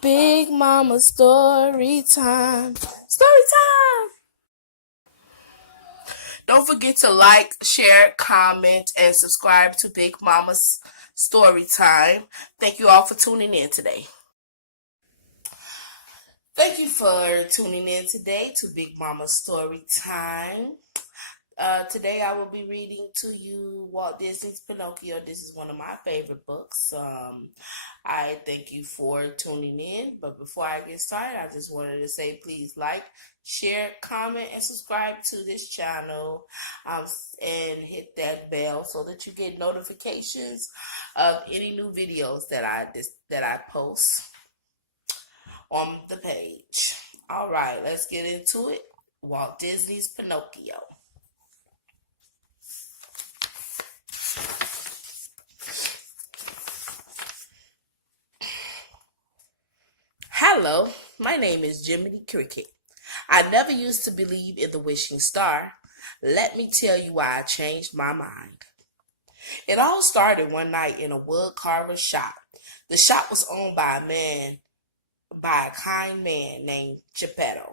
Big Mama story time. Story time. Don't forget to like, share, comment, and subscribe to Big Mama's Story Time. Thank you all for tuning in today. Thank you for tuning in today to Big Mama's Story Time. Today I will be reading to you Walt Disney's Pinocchio. This is one of my favorite books. I thank you for tuning in. But before I get started, I just wanted to say please like, share, comment, and subscribe to this channel. And hit that bell so that you get notifications of any new videos that I post on the page. All right, let's get into it. Walt Disney's Pinocchio. Hello, my name is Jiminy Cricket. I never used to believe in the wishing star. Let me tell you why I changed my mind. It all started one night in a wood carver's shop. The shop was owned by a kind man named Geppetto.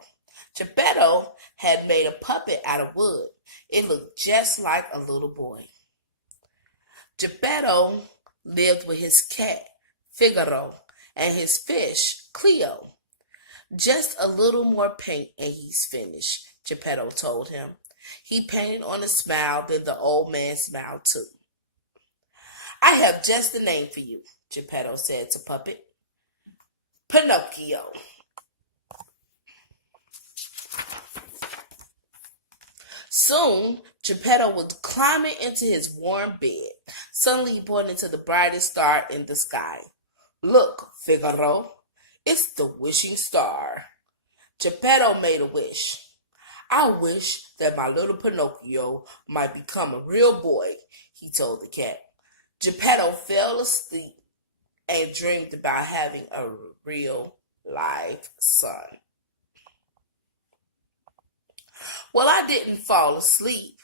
Geppetto had made a puppet out of wood. It looked just like a little boy. Geppetto lived with his cat, Figaro, and his fish, Cleo. Just a little more paint and he's finished, Geppetto told him. He painted on a smile, then the old man smiled too. I have just the name for you, Geppetto said to Puppet. Pinocchio. Soon, Geppetto was climbing into his warm bed. Suddenly he pointed to the brightest star in the sky. Look, Figaro, it's the wishing star. Geppetto made a wish. I wish that my little Pinocchio might become a real boy, he told the cat. Geppetto fell asleep and dreamed about having a real live son. Well, I didn't fall asleep.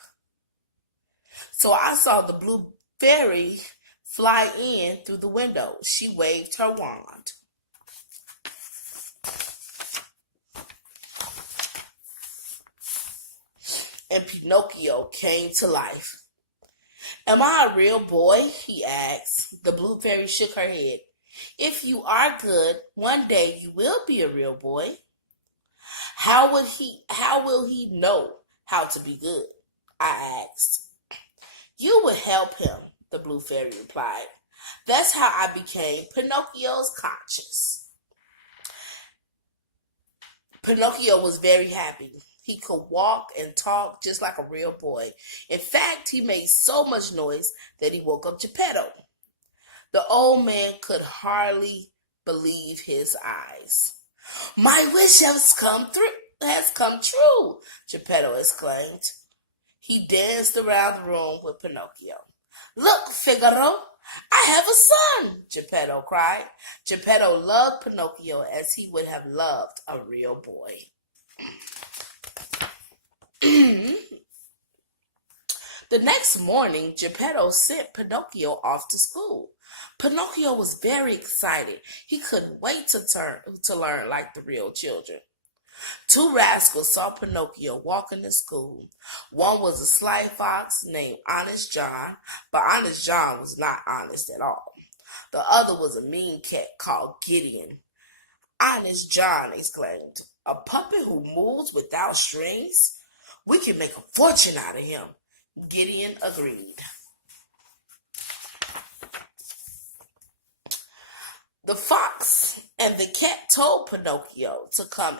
So I saw the blue fairy fly in through the window. She waved her wand. And Pinocchio came to life. Am I a real boy? He asked. The blue fairy shook her head. If you are good, one day you will be a real boy. How will he know how to be good? I asked. You will help him, the blue fairy replied. That's how I became Pinocchio's conscience. Pinocchio was very happy. He could walk and talk just like a real boy. In fact, he made so much noise that he woke up Geppetto. The old man could hardly believe his eyes. My wish has come true, Geppetto exclaimed. He danced around the room with Pinocchio. Look, Figaro, I have a son, Geppetto cried. Geppetto loved Pinocchio as he would have loved a real boy. The next morning, Geppetto sent Pinocchio off to school. Pinocchio was very excited. He couldn't wait to learn like the real children. Two rascals saw Pinocchio walking to school. One was a sly fox named Honest John, but Honest John was not honest at all. The other was a mean cat called Gideon. Honest John exclaimed, a puppet who moves without strings? We can make a fortune out of him. Gideon agreed. The fox and the cat told Pinocchio to come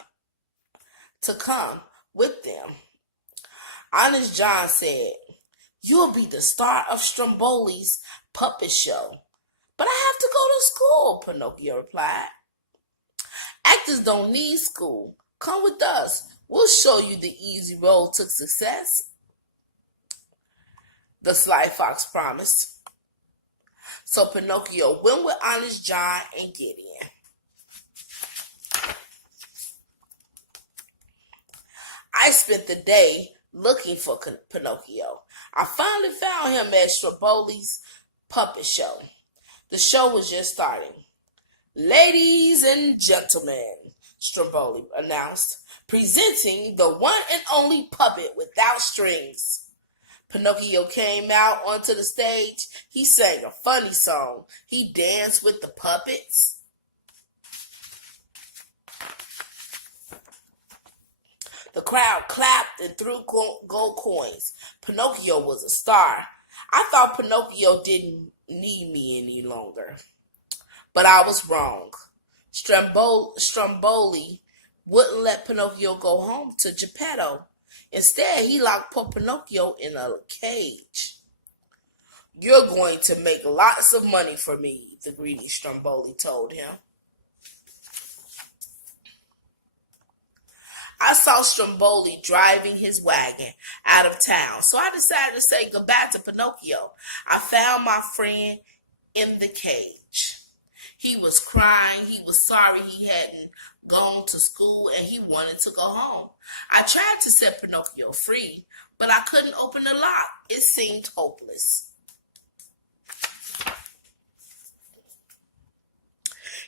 with them. Honest John said, you'll be the star of Stromboli's puppet show. But I have to go to school, Pinocchio replied. Actors don't need school. Come with us. We'll show you the easy road to success. The sly fox promised. So Pinocchio went with Honest John and Gideon. I spent the day looking for Pinocchio. I finally found him at Stromboli's puppet show. The show was just starting. Ladies and gentlemen, Stromboli announced, presenting the one and only puppet without strings. Pinocchio came out onto the stage. He sang a funny song. He danced with the puppets. The crowd clapped and threw gold coins. Pinocchio was a star. I thought Pinocchio didn't need me any longer. But I was wrong. Stromboli wouldn't let Pinocchio go home to Geppetto. Instead, he locked poor Pinocchio in a cage. You're going to make lots of money for me, the greedy Stromboli told him. I saw Stromboli driving his wagon out of town, so I decided to say goodbye to Pinocchio. I found my friend in the cage. He was crying. He was sorry he hadn't gone to school and he wanted to go home. I tried to set Pinocchio free, but I couldn't open the lock. It seemed hopeless.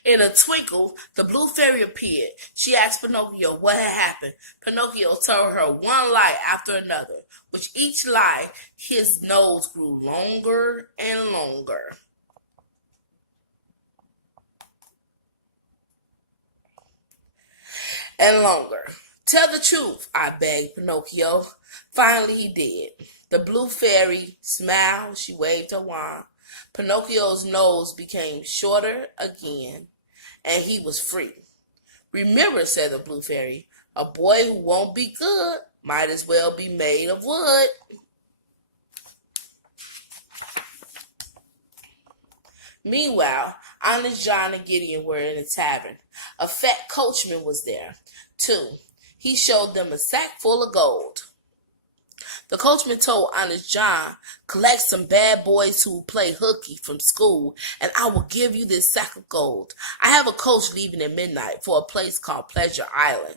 In a twinkle, the blue fairy appeared. She asked Pinocchio what had happened. Pinocchio told her one lie after another. With each lie, his nose grew longer and longer. And longer. Tell the truth, I begged Pinocchio. Finally he did. The blue fairy smiled. She waved her wand. Pinocchio's nose became shorter again, and he was free. Remember, said the blue fairy, a boy who won't be good might as well be made of wood. Meanwhile, Honest John and Gideon were in a tavern. A fat coachman was there, too. He showed them a sack full of gold. The coachman told Honest John, collect some bad boys who play hooky from school, and I will give you this sack of gold. I have a coach leaving at midnight for a place called Pleasure Island.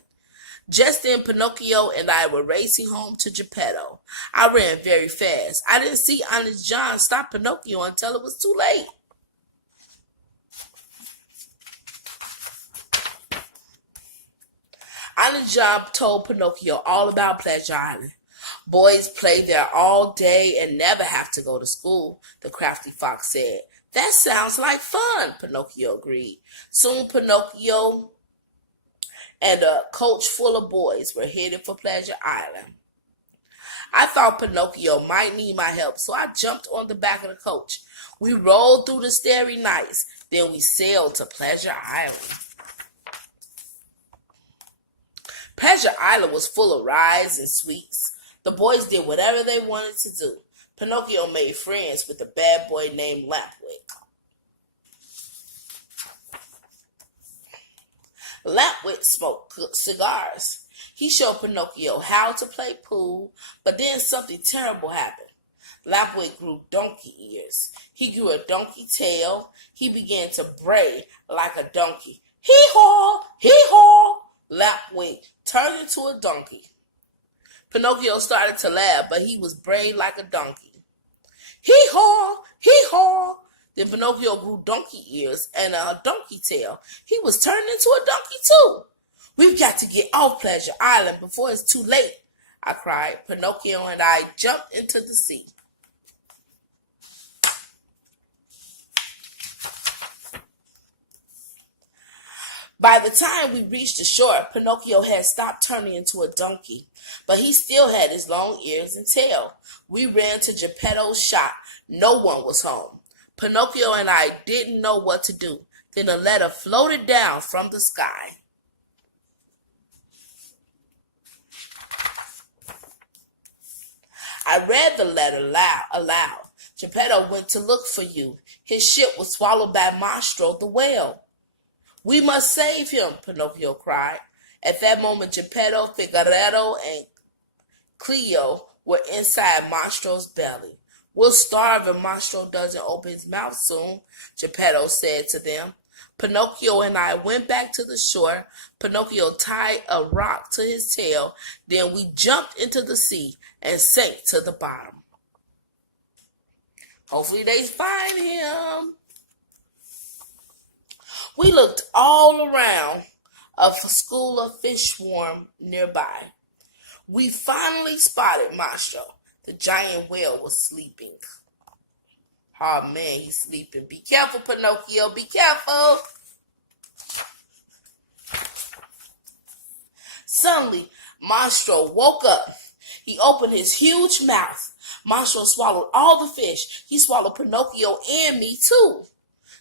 Just then, Pinocchio and I were racing home to Geppetto. I ran very fast. I didn't see Honest John stop Pinocchio until it was too late. Honest John told Pinocchio all about Pleasure Island. Boys play there all day and never have to go to school, the crafty fox said. That sounds like fun, Pinocchio agreed. Soon Pinocchio and a coach full of boys were headed for Pleasure Island. I thought Pinocchio might need my help, so I jumped on the back of the coach. We rolled through the starry nights, then we sailed to Pleasure Island. Pleasure Island was full of rides and sweets. The boys did whatever they wanted to do. Pinocchio made friends with a bad boy named Lampwick. Lampwick smoked cigars. He showed Pinocchio how to play pool, but then something terrible happened. Lampwick grew donkey ears. He grew a donkey tail. He began to bray like a donkey. Hee-haw! Hee-haw! Lampwick turned into a donkey. Pinocchio started to laugh, but he was brayed like a donkey. Hee-haw! Hee-haw! Then Pinocchio grew donkey ears and a donkey tail. He was turned into a donkey too. We've got to get off Pleasure Island before it's too late, I cried. Pinocchio and I jumped into the sea. By the time we reached the shore, Pinocchio had stopped turning into a donkey, but he still had his long ears and tail. We ran to Geppetto's shop. No one was home. Pinocchio and I didn't know what to do. Then a letter floated down from the sky. I read the letter aloud. Geppetto went to look for you. His ship was swallowed by Monstro the whale. We must save him, Pinocchio cried. At that moment, Geppetto, Figaro, and Cleo were inside Monstro's belly. We'll starve if Monstro doesn't open his mouth soon, Geppetto said to them. Pinocchio and I went back to the shore. Pinocchio tied a rock to his tail. Then we jumped into the sea and sank to the bottom. Hopefully they find him. We looked all around a school of fish swarm nearby. We finally spotted Maestro. The giant whale was sleeping. Oh man, he's sleeping. Be careful, Pinocchio. Be careful. Suddenly, Maestro woke up. He opened his huge mouth. Maestro swallowed all the fish. He swallowed Pinocchio and me too.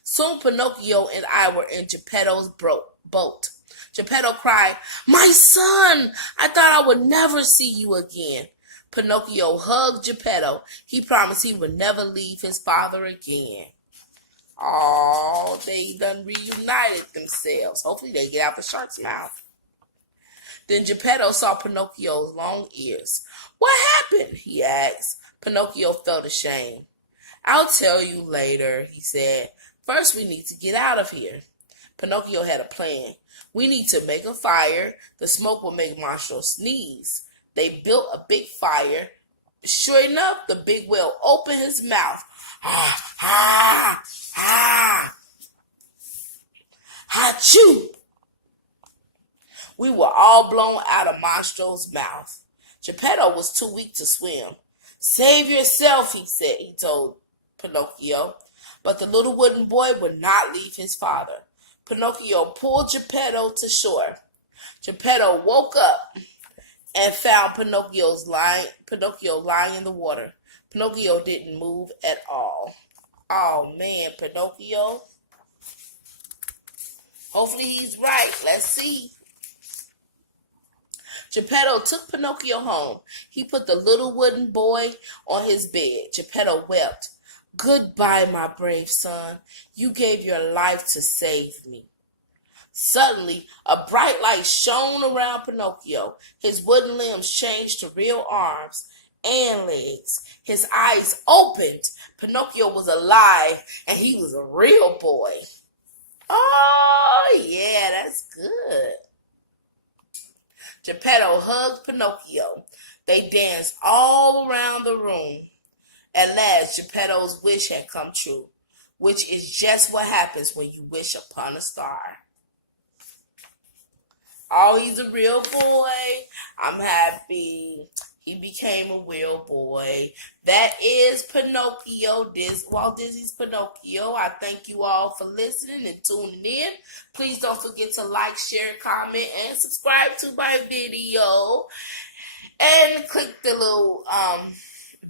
Soon Pinocchio and I were in Geppetto's boat. Geppetto cried, "My son! I thought I would never see you again." Pinocchio hugged Geppetto. He promised he would never leave his father again. Oh, they done reunited themselves. Hopefully they get out the shark's mouth. Then Geppetto saw Pinocchio's long ears. "What happened?" he asked. Pinocchio felt ashamed. "I'll tell you later," he said. "First, we need to get out of here." Pinocchio had a plan. "We need to make a fire. The smoke will make Maestro sneeze." They built a big fire. Sure enough, the big whale opened his mouth. "Ha, ha, ha, ha-choo!" We were all blown out of Maestro's mouth. Geppetto was too weak to swim. "Save yourself," he said. He told Pinocchio. But the little wooden boy would not leave his father. Pinocchio pulled Geppetto to shore. Geppetto woke up and found Pinocchio lying in the water. Pinocchio didn't move at all. Oh man, Pinocchio. Hopefully he's right. Let's see. Geppetto took Pinocchio home. He put the little wooden boy on his bed. Geppetto wept. "Goodbye, my brave son. You gave your life to save me." Suddenly, a bright light shone around Pinocchio. His wooden limbs changed to real arms and legs. His eyes opened. Pinocchio was alive, and he was a real boy. Oh, yeah, that's good. Geppetto hugged Pinocchio. They danced all around the room. At last, Geppetto's wish had come true, which is just what happens when you wish upon a star. Oh, he's a real boy. I'm happy. He became a real boy. That is Pinocchio, Walt Disney's Pinocchio. I thank you all for listening and tuning in. Please don't forget to like, share, comment, and subscribe to my video. And click the little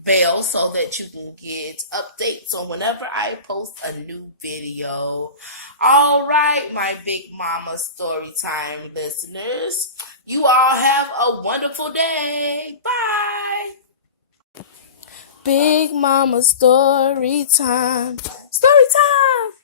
bell so that you can get updates on whenever I post a new video. All right, my Big Mama Storytime listeners. You all have a wonderful day. Bye. Big Mama Storytime. Storytime.